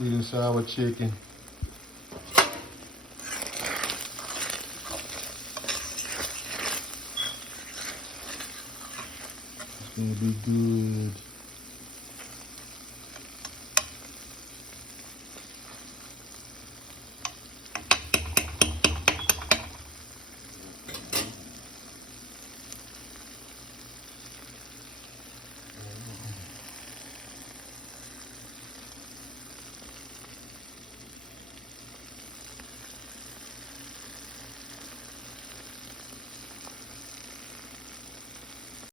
Sweet and sour chicken. It's gonna be good.